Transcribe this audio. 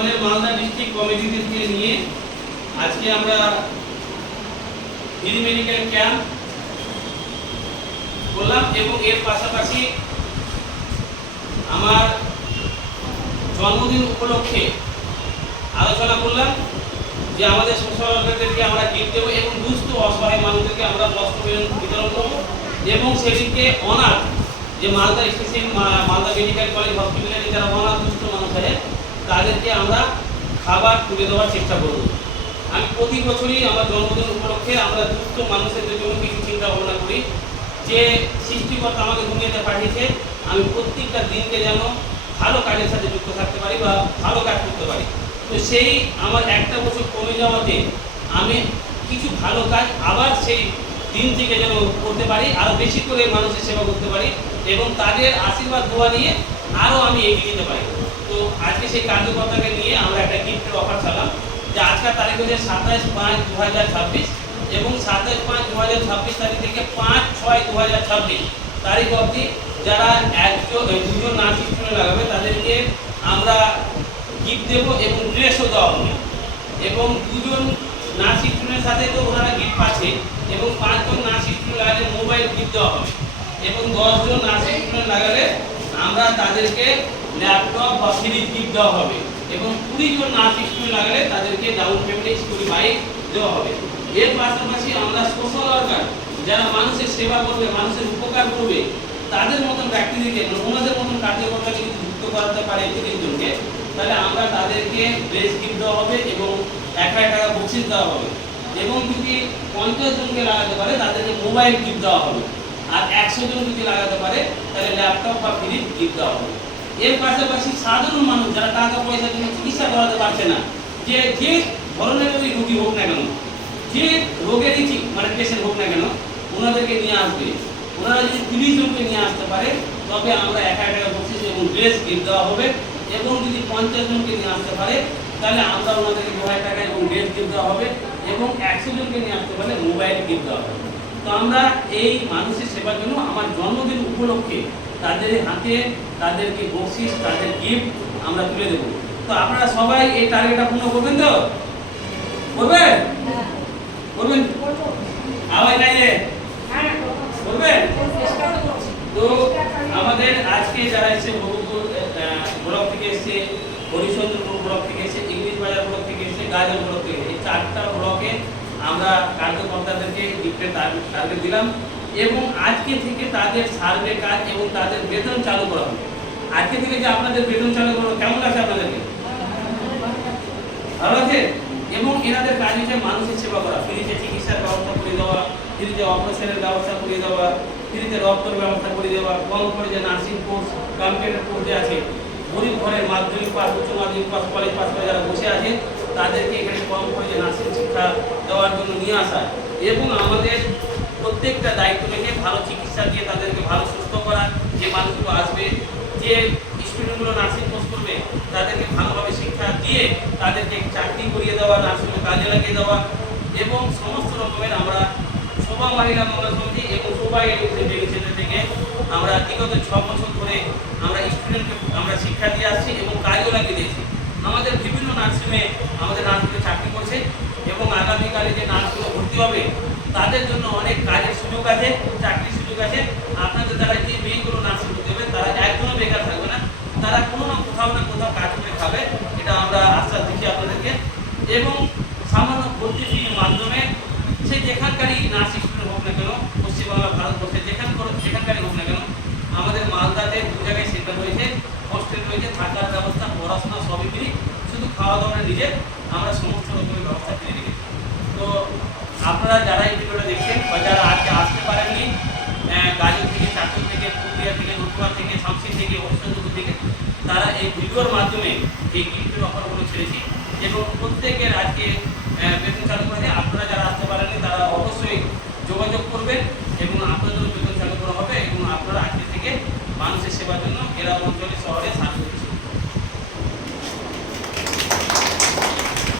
আমাদের Malda district committee থেকে নিয়ে আজকে আমরা ফ্রি মেডিকেল ক্যাম্প করলাম এবং এর পাশাপাশি আমার জন্মদিন উপলক্ষে আলোচনা করলাম যে আমাদের সোশ্যাল ওয়ার্কারদেরকে আমরা গিফট দেবো এবং দুস্থ অসহায় মানুষদেরকে আমরা বস্ত্র বিতরণ করবো এবং সেদিকে অনাথ যে Malda station Malda medical college হসপিটালে যারা অনাথ দুস্থ মানুষ আছে তাদেরকে আমরা খাবার তুলে দেওয়ার চেষ্টা করব। আমি প্রতি বছরই আমার জন্মদিন উপলক্ষে আমরা দুস্থ মানুষের জন্য কিছু চিন্তা ভাবনা করি যে সৃষ্টিকর্তা আমাকে দুনিয়াতে পাঠিয়েছে আমি প্রত্যেকটা দিনকে যেন ভালো কাজের সাথে যুক্ত থাকতে পারি বা ভালো কাজ করতে পারি। তো সেই আমার একটা বছর কমে যাওয়াতে আমি কিছু ভালো কাজ আবার সেই দিন থেকে যেন করতে পারি, আরও বেশি করে মানুষের সেবা করতে পারি এবং তাদের আশীর্বাদ দোয়া নিয়ে আরও আমি এগিয়ে যেতে পারি। তো আজকে সেই কার্যকর্তাকে নিয়ে আমরা একটা গিফটের অফার চালাম যে আজকের তারিখ হচ্ছে 27/5/2026 এবং 27/5/2026 তারিখ থেকে 5/6/2026 তারিখ অবধি যারা দুজন নার্স স্টুডেন্ট লাগাবে তাদেরকে আমরা গিফট দেবো এবং ড্রেসও দেওয়া হবে এবং দুজন নার্স স্টুডেন্টের সাথে তো ওনারা গিফট পাচ্ছে এবং 5 জন নার্স স্টুডেন্ট লাগালে মোবাইল গিফট দেওয়া হবে এবং 10 জন নার্স স্টুডেন্ট লাগালে আমরা তাদেরকে ল্যাপটপ বা ফ্রিজ গিফট দেওয়া হবে এবং 20 জন নার্স স্টুডেন্ট লাগালে তাদেরকে ডাউন পেমেন্টে স্কুল বাইক দেওয়া হবে। এর পাশাপাশি আমরা সোশ্যাল ওয়ার্কার যারা মানুষের সেবা করবে মানুষের উপকার করবে তাদের মতন ব্যক্তিদেরকে ওনাদের মতন কার্যকর্তাকে যদি যুক্ত করাতে পারে 30 জনকে তাহলে আমরা তাদেরকে ড্রেস গিফট দেওয়া হবে এবং 1000 টাকা বকশিশ দেওয়া হবে এবং যদি 50 জনকে লাগাতে পারে তাদেরকে মোবাইল গিফট দেওয়া হবে আর 100 জন যদি লাগাতে পারে তাহলে ল্যাপটপ বা ফ্রিজ গিফট দেওয়া হবে। এর পাশাপাশি সাধারণ মানুষ যারা টাকা পয়সার জন্য চিকিৎসা করাতে পারছে না যে ধরনের রোগী হোক না কেন যে রোগেরই পেশেন্ট হোক না কেন ওনাদেরকে নিয়ে আসবে। ওনারা যদি 30 জনকে নিয়ে আসতে পারে তবে আমরা 1000 টাকা বকশিশ এবং ড্রেস গিফট দেওয়া হবে এবং যদি 50 জনকে নিয়ে আসতে পারে তাহলে আমরা ওনাদেরকে 2000 টাকা এবং ড্রেস গিফট দেওয়া হবে এবং 100 জনকে নিয়ে আসতে পারলে মোবাইল গিফট দেওয়া হবে। তো আমরা এই মানুষের সেবার জন্য আমার জন্মদিন উপলক্ষে তাদের হাতে তাদেরকে বকশিশ তাদের গিফট আমরা তুলে দেবো। তো আপনারা সবাই এই টার্গেটটা পূর্ণ করবেন তো? করবেন? করবেন? আওয়াজ নাই রে? করবেন? তো আমাদের আজকে যারা এসে বহুপুর ব্লক থেকে এসে হরিচন্দ্রপুর ব্লক থেকে এসে ইংলিশ বাজার ব্লক থেকে এসে গাজল ব্লক থেকে এই 4টা ব্লকে আমরা কার্যকর্তাদেরকে গিফটের টার্গেট দিলাম এবং আজকে থেকে তাদের সার্ভে কাজ এবং তাদের বেতন চালু করা হবে। আজকে থেকে যে আপনাদের বেতন চালু করা কেমন লাগছে আপনাদেরকে? ভালো আছে? এবং এনাদের কাজ হচ্ছে মানুষের সেবা করা, ফ্রিতে চিকিৎসার ব্যবস্থা করে দেওয়া, ফ্রিতে অপারেশনের ব্যবস্থা করে দেওয়া, ফ্রিতে রক্তের ব্যবস্থা করে দেওয়া, কম করে যে নার্সিং কোর্স কম্পিউটার কোর্স যে আছে গরিব ঘরের মাধ্যমিক পাস উচ্চ মাধ্যমিক পাস কলেজ পাস করে যারা বসে আছে তাদেরকে এখানে কম করে যে নার্সিং শিক্ষা দেওয়ার জন্য নিয়ে আসা এবং আমাদের প্রত্যেকটা দায়িত্ব রেখে ভালো চিকিৎসা দিয়ে তাদেরকে ভালো সুস্থ করা, যে মানুষগুলো আসবে যে স্টুডেন্টগুলো নার্সিং কোর্স করবে তাদেরকে ভালোভাবে শিক্ষা দিয়ে তাদেরকে চাকরি করিয়ে দেওয়া, নার্সিংয়ে কাজে লাগিয়ে দেওয়া এবং সমস্ত রকমের আমরা শোভা মহিলা মঙ্গল সমিতি এবং শোভা এডুকেশন থেকে আমরা বিগত 6 বছর ধরে আমরা স্টুডেন্টকে আমরা শিক্ষা দিয়ে আসছি এবং কাজও লাগিয়ে দিয়েছি। আমাদের বিভিন্ন নার্সিংয়ে আমাদের নার্সগুলো চাকরি করছে এবং আগামীকালে যে নার্সগুলো ভর্তি হবে তাদের জন্য অনেক কাজের সুযোগ আছে, চাকরির সুযোগ আছে। আপনাদের দ্বারা যে মেয়েগুলো নার্সিং দেবে তারা একদমই বেকার থাকবে না, তারা কোনো না কোথাও কাজ করে খাবে, এটা আমরা আশ্বাস দিচ্ছি আপনাদেরকে। এবং সামান্য ভর্তি ফির মাধ্যমে সে যেখানকারই নার্সিং স্টুডেন্ট হোক না কেন পশ্চিমবাংলা ভারতবর্ষে যেখানকারই হোক না কেন আমাদের মালদাতে 2 জায়গায় সেন্টার রয়েছে, হস্টেল রয়েছে, থাকার ব্যবস্থা পড়াশোনা সবই ফ্রি, শুধু খাওয়া দাওয়া নিজে আমরা সমস্ত রকমের ব্যবস্থা করে রেখেছি। তো আপনারা যারা এই ভিডিওটা দেখছেন বা যারা আজকে আসতে পারেননি গাজল থেকে, চাঁচল থেকে, পুরুলিয়া থেকে, নতুয়া থেকে, শামসি থেকে, হরিচন্দ্রপুর থেকে, তারা এই ভিডিওর মাধ্যমে এই গিফটের অফারগুলো ছেড়েছি এবং প্রত্যেকের আজকে